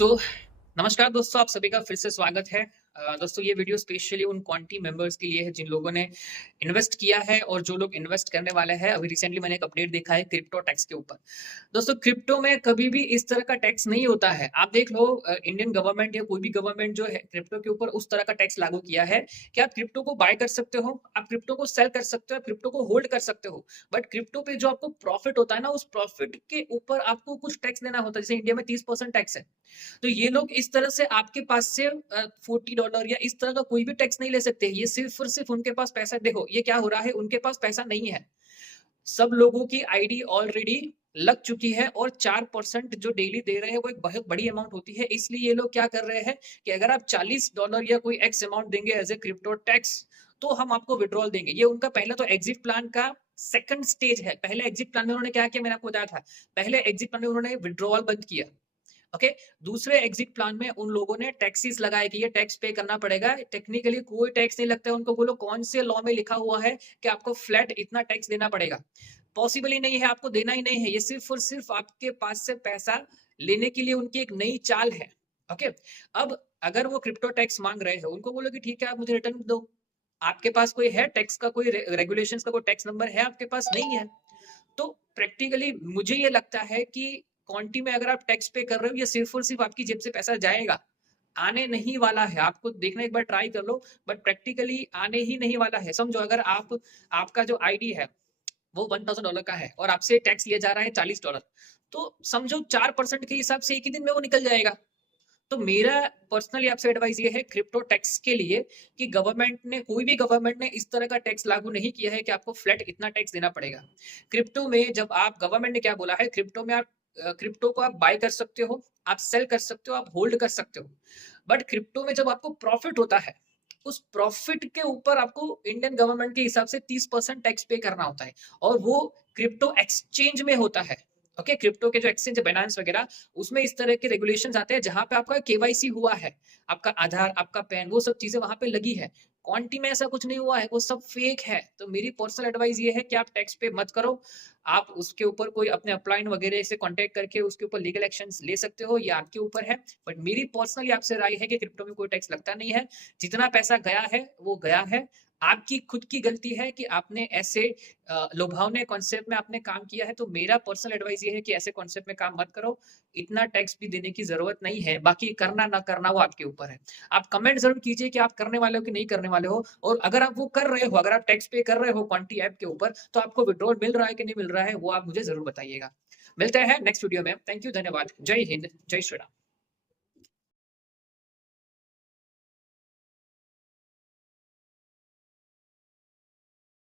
तो नमस्कार दोस्तों, आप सभी का फिर से स्वागत है। दोस्तों ये वीडियो स्पेशली उन क्वांटी मेंबर्स के लिए है जिन लोगों ने इन्वेस्ट किया है और जो लोग इन्वेस्ट करने वाले हैं। अभी रिसेंटली मैंने एक अपडेट देखा है क्रिप्टो टैक्स के ऊपर। दोस्तों क्रिप्टो में कभी भी इस तरह का टैक्स नहीं होता है। आप देख लो, इंडियन गवर्नमेंट या कोई भी गवर्नमेंट जो है क्रिप्टो के ऊपर उस तरह का टैक्स लागू किया है कि आप क्रिप्टो को बाय कर सकते हो, आप क्रिप्टो को सेल कर सकते हो, आप क्रिप्टो को होल्ड कर सकते हो। बट क्रिप्टो पे जो आपको प्रॉफिट होता है ना, उस प्रॉफिट के ऊपर आपको कुछ टैक्स देना होता है। जैसे इंडिया में 30% टैक्स है। तो ये लोग इस तरह से आपके पास से $40 या इस तरह का कोई भी टैक्स नहीं ले सकते। ये सिर्फ और सिर्फ उनके पास पैसा, देखो ये क्या हो रहा है, उनके पास पैसा नहीं है। सब लोगों की आईडी ऑलरेडी लग चुकी है और 4% जो डेली दे रहे हैं वो एक बहुत बड़ी अमाउंट होती है। इसलिए ये लोग क्या कर रहे हैं कि अगर आप $40 या कोई एक्स अमाउंट देंगे एज ए क्रिप्टो टैक्स, तो हम आपको विड्रॉल देंगे। ये उनका पहला तो एग्जिट प्लान का सेकंड स्टेज है। पहले एग्जिट प्लान में उन्होंने क्या किया, मैंने आपको बताया था। पहले एग्जिट प्लान में उन्होंने विड्रॉल बंद किया। ओके। दूसरे एग्जिट प्लान में उन लोगों ने टैक्सेस लगाए कि ये टैक्स पे करना पड़ेगा। टेक्निकली कोई टैक्स नहीं लगता है उनको। बोलो कौन से लॉ में लिखा हुआ है कि आपको फ्लैट इतना टैक्स देना पड़ेगा? पॉसिबल ही नहीं है, आपको देना ही नहीं है। ये सिर्फ और सिर्फ आपके पास से पैसा लेने के लिए उनकी एक नई चाल है। ओके। अब अगर वो क्रिप्टो टैक्स मांग रहे हैं, उनको बोलो कि ठीक है आप मुझे रिटर्न दो। आपके पास कोई है टैक्स का, कोई रेगुलेशंस का कोई टैक्स नंबर है आपके पास? नहीं है। तो प्रैक्टिकली मुझे ये लगता है कि क्वांटी में अगर आप टैक्स पे कर रहे हो, ये सिर्फ और सिर्फ आपकी जेब से पैसा जाएगा, आने नहीं वाला है। आपको देखना, एक बार ट्राई कर लो, बट प्रैक्टिकली आने ही नहीं वाला है। समझो अगर आप, आपका जो आईडी है वो $1000 का है और आपसे टैक्स लिया जा रहा है $40, तो समझो 4% के हिसाब से एक ही दिन में वो निकल जाएगा। तो मेरा पर्सनली आपसे एडवाइस ये है क्रिप्टो टैक्स के लिए कि गवर्नमेंट ने, कोई भी गवर्नमेंट ने इस तरह का टैक्स लागू नहीं किया है कि आपको फ्लैट इतना टैक्स देना पड़ेगा। क्रिप्टो में जब आप, गवर्नमेंट ने क्या बोला है, क्रिप्टो में आप क्रिप्टो को आप बाय कर सकते हो, आप सेल कर सकते हो, आप होल्ड कर सकते हो। बट क्रिप्टो में जब आपको प्रॉफिट होता है, उस प्रॉफिट के ऊपर आपको इंडियन गवर्नमेंट के हिसाब से 30% टैक्स पे करना होता है। और वो क्रिप्टो एक्सचेंज में होता है। ओके। क्रिप्टो के जो एक्सचेंज है बाइनेंस वगैरह, उसमें इस तरह के रेगुलेशंस आते हैं जहां पे आपका केवाईसी हुआ है, आपका आधार, आपका पैन, वो सब चीजें वहां पे लगी है। क्वांटी में ऐसा कुछ नहीं हुआ है, वो सब फेक है। तो मेरी पर्सनल एडवाइस ये है कि आप टैक्स पे मत करो। आप उसके ऊपर कोई अपने अपलाइन वगैरह से कांटेक्ट करके उसके ऊपर लीगल एक्शंस ले सकते हो, ये आपके ऊपर है। बट मेरी पर्सनली आपसे राय है कि क्रिप्टो में कोई टैक्स लगता नहीं है। जितना पैसा गया है वो गया है। आपकी खुद की गलती है कि आपने ऐसे लुभावने कॉन्सेप्ट में आपने काम किया है। तो मेरा पर्सनल एडवाइस ये है कि ऐसे कॉन्सेप्ट में काम मत करो। इतना टैक्स भी देने की जरूरत नहीं है। बाकी करना ना करना वो आपके ऊपर है। आप कमेंट जरूर कीजिए कि आप करने वाले हो कि नहीं करने वाले हो। और अगर आप वो कर रहे हो, अगर आप टैक्स पे कर रहे हो क्वांटी ऐप के ऊपर, तो आपको विड्रॉल मिल रहा है कि नहीं मिल रहा है, वो आप मुझे जरूर बताइएगा। मिलते हैं नेक्स्ट वीडियो में। थैंक यू, धन्यवाद। जय हिंद, जय श्री राम।